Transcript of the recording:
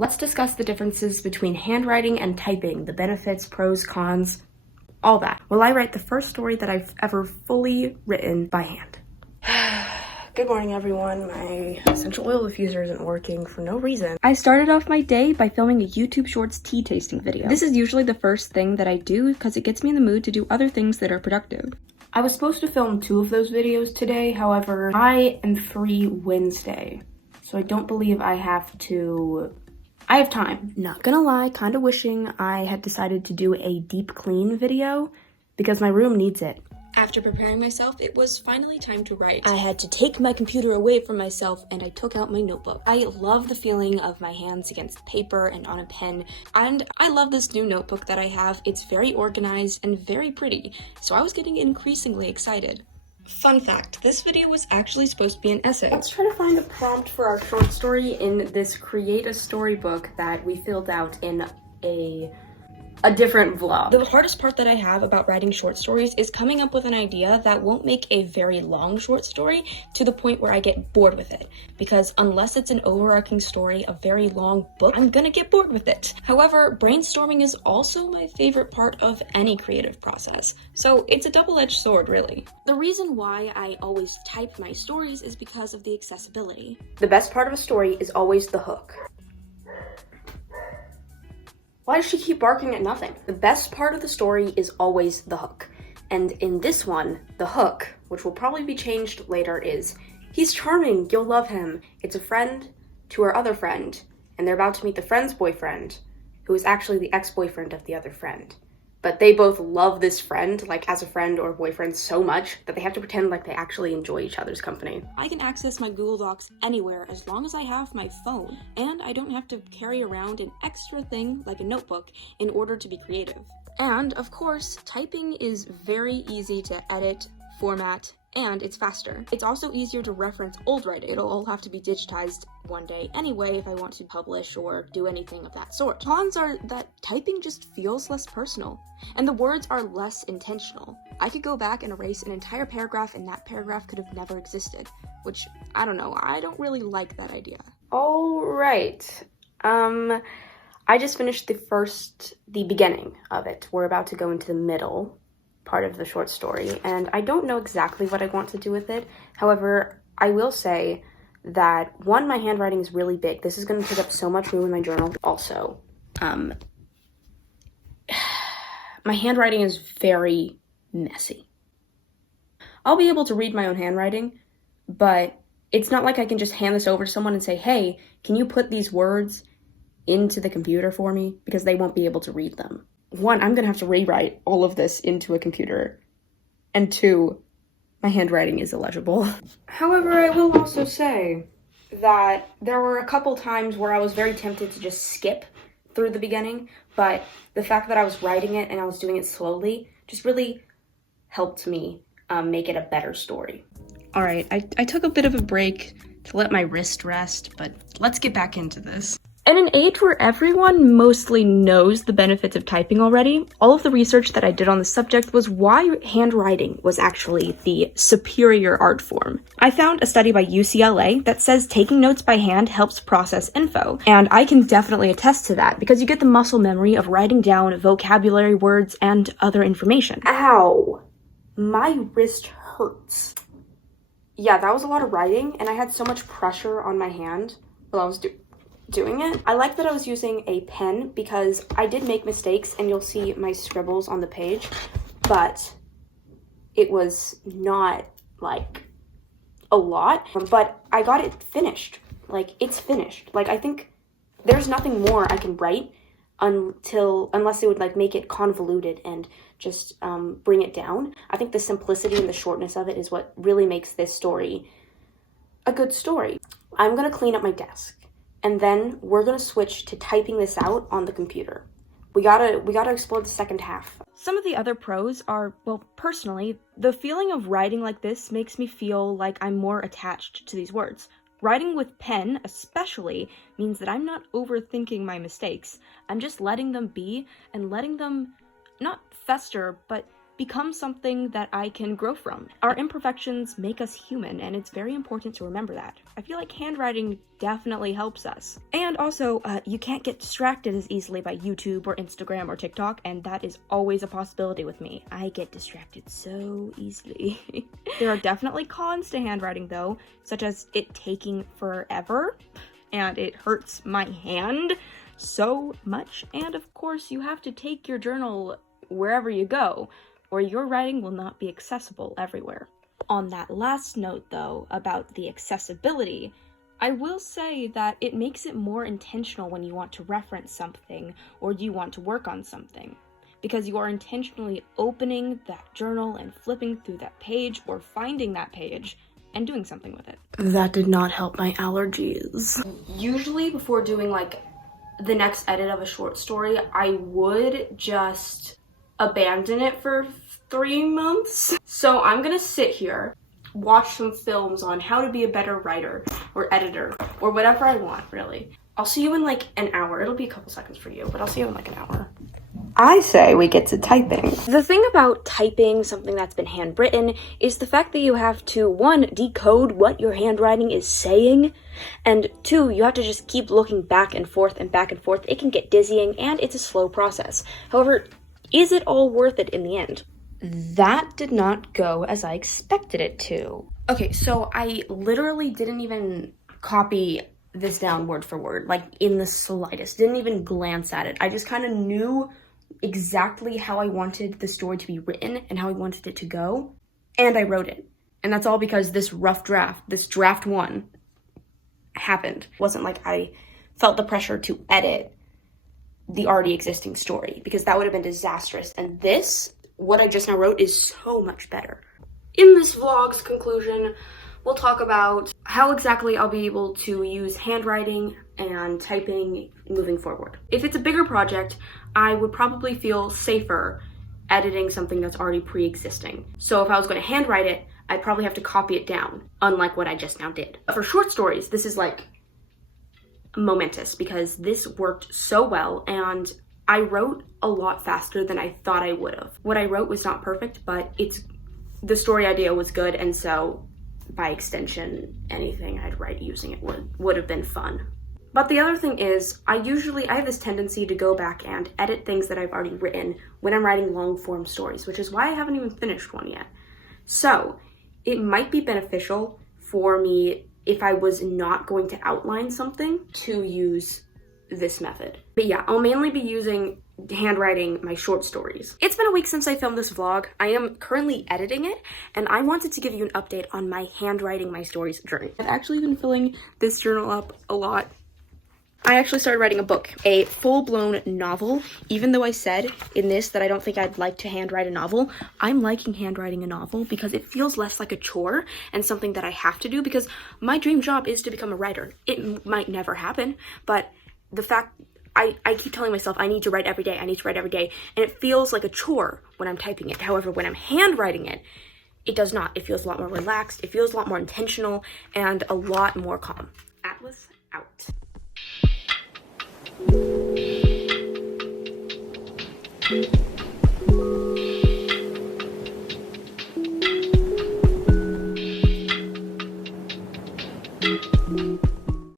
Let's discuss the differences between handwriting and typing, the benefits, pros, cons, all that, while I write the first story that I've ever fully written by hand. Good morning, everyone. My essential oil diffuser isn't working for no reason. I started off my day by filming a YouTube Shorts tea tasting video. This is usually the first thing that I do because it gets me in the mood to do other things that are productive. I was supposed to film 2 of those videos today, however, I am free Wednesday, so I don't believe I have time. Not gonna lie, kind of wishing I had decided to do a deep clean video because my room needs it. After preparing myself, it was finally time to write. I had to take my computer away from myself and I took out my notebook. I love the feeling of my hands against paper and on a pen, and I love this new notebook that I have. It's very organized and very pretty, so I was getting increasingly excited. Fun fact, this video was actually supposed to be an essay. Let's try to find a prompt for our short story in this Create a Storybook that we filled out in a different vlog. The hardest part that I have about writing short stories is coming up with an idea that won't make a very long short story to the point where I get bored with it. Because unless it's an overarching story, a very long book, I'm gonna get bored with it. However, brainstorming is also my favorite part of any creative process. So it's a double-edged sword, really. The reason why I always type my stories is because of the accessibility. The best part of a story is always the hook. Why does she keep barking at nothing? The best part of the story is always the hook. And in this one, the hook, which will probably be changed later, is he's charming, you'll love him. It's a friend to her other friend, and they're about to meet the friend's boyfriend, who is actually the ex-boyfriend of the other friend. But they both love this friend, like as a friend or boyfriend, so much that they have to pretend like they actually enjoy each other's company. I can access my Google Docs anywhere as long as I have my phone, and I don't have to carry around an extra thing like a notebook in order to be creative. And of course, typing is very easy to edit, format, and it's faster. It's also easier to reference old writing. It'll all have to be digitized one day anyway if I want to publish or do anything of that sort. Cons are that typing just feels less personal, and the words are less intentional. I could go back and erase an entire paragraph and that paragraph could have never existed, which, I don't know, I don't really like that idea. All right. I just finished the beginning of it. We're about to go into the middle part of the short story, and I don't know exactly what I want to do with it. However, I will say that, one, my handwriting is really big. This is going to take up so much room in my journal. Also, my handwriting is very messy. I'll be able to read my own handwriting, but it's not like I can just hand this over to someone and say, hey, can you put these words into the computer for me? Because they won't be able to read them. 1, I'm gonna have to rewrite all of this into a computer, and 2, my handwriting is illegible. However, I will also say that there were a couple times where I was very tempted to just skip through the beginning, but the fact that I was writing it and I was doing it slowly just really helped me make it a better story. All right, I took a bit of a break to let my wrist rest, but let's get back into this. In an age where everyone mostly knows the benefits of typing already, all of the research that I did on the subject was why handwriting was actually the superior art form. I found a study by UCLA that says taking notes by hand helps process info, and I can definitely attest to that because you get the muscle memory of writing down vocabulary, words, and other information. Ow! My wrist hurts. Yeah, that was a lot of writing, and I had so much pressure on my hand while I was doing it. I like that I was using a pen because I did make mistakes and you'll see my scribbles on the page, but it was not like a lot, but I got it finished. Like, it's finished. Like, I think there's nothing more I can write unless it would like make it convoluted and just bring it down. I think the simplicity and the shortness of it is what really makes this story a good story. I'm gonna clean up my desk, and then we're gonna switch to typing this out on the computer. We gotta explore the second half. Some of the other pros are, well, personally, the feeling of writing like this makes me feel like I'm more attached to these words. Writing with pen, especially, means that I'm not overthinking my mistakes. I'm just letting them be and letting them not fester, but becomes something that I can grow from. Our imperfections make us human, and it's very important to remember that. I feel like handwriting definitely helps us. And also, you can't get distracted as easily by YouTube or Instagram or TikTok, and that is always a possibility with me. I get distracted so easily. There are definitely cons to handwriting though, such as it taking forever, and it hurts my hand so much, and of course you have to take your journal wherever you go, or your writing will not be accessible everywhere. On that last note though, about the accessibility, I will say that it makes it more intentional when you want to reference something or you want to work on something, because you are intentionally opening that journal and flipping through that page or finding that page and doing something with it. That did not help my allergies. Usually before doing like the next edit of a short story, I would just abandon it for 3 months. So I'm gonna sit here, watch some films on how to be a better writer or editor or whatever I want, really. I'll see you in like an hour. It'll be a couple seconds for you, but I'll see you in like an hour. I say we get to typing. The thing about typing something that's been handwritten is the fact that you have to, 1, decode what your handwriting is saying, and 2, you have to just keep looking back and forth and back and forth. It can get dizzying, and it's a slow process. However, is it all worth it in the end? That did not go as I expected it to. Okay, so I literally didn't even copy this down word for word, like in the slightest. Didn't even glance at it. I just kind of knew exactly how I wanted the story to be written and how I wanted it to go, and I wrote it. And that's all because this rough draft, this draft 1, happened. It wasn't like I felt the pressure to edit the already existing story, because that would have been disastrous. And this, what I just now wrote, is so much better. In this vlog's conclusion, we'll talk about how exactly I'll be able to use handwriting and typing moving forward. If it's a bigger project, I would probably feel safer editing something that's already pre-existing. So if I was going to handwrite it, I'd probably have to copy it down, unlike what I just now did. For short stories, this is like momentous because this worked so well, and I wrote a lot faster than I thought I would have. What I wrote was not perfect, but the story idea was good, and so by extension, anything I'd write using it would have been fun. But the other thing is, I have this tendency to go back and edit things that I've already written when I'm writing long form stories, which is why I haven't even finished one yet. So it might be beneficial for me if I was not going to outline something to use this method. But yeah, I'll mainly be using handwriting my short stories. It's been a week since I filmed this vlog. I am currently editing it, and I wanted to give you an update on my handwriting my stories journey. I've actually been filling this journal up a lot. I actually started writing a book, a full-blown novel. Even though I said in this that I don't think I'd like to handwrite a novel, I'm liking handwriting a novel because it feels less like a chore and something that I have to do, because my dream job is to become a writer. It might never happen, but the fact I keep telling myself I need to write every day, I need to write every day, and it feels like a chore when I'm typing it. However, when I'm handwriting it, it does not. It feels a lot more relaxed, it feels a lot more intentional, and a lot more calm. Atlas out.